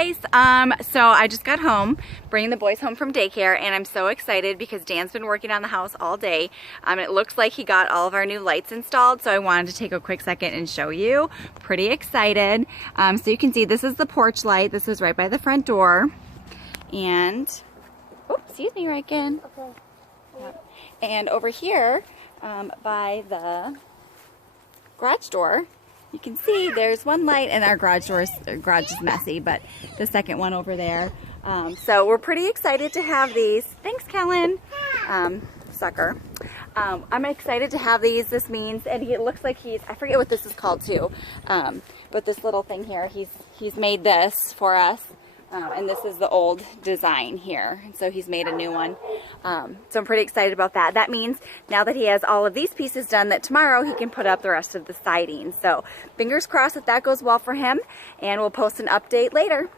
guys, so I just got home, bringing the boys home from daycare, and I'm so excited because Dan's been working on the house all day. It looks like he got all of our new lights installed, so I wanted to take a quick second and show you. Pretty excited. So you can see this is the porch light. This is right by the front door. And, oh, excuse me, Riken. Okay. Yep. And over here, by the garage door, you can see there's one light, and our garage is messy, but the second one over there. So we're pretty excited to have these. Thanks, Kellen. Sucker. I'm excited to have these. This means, and it looks like I forget what this is called too, but this little thing here, he's made this for us. And this is the old design here, and so he's made a new one. So I'm pretty excited about that. That means now that he has all of these pieces done, that tomorrow he can put up the rest of the siding. So fingers crossed that that goes well for him, and we'll post an update later.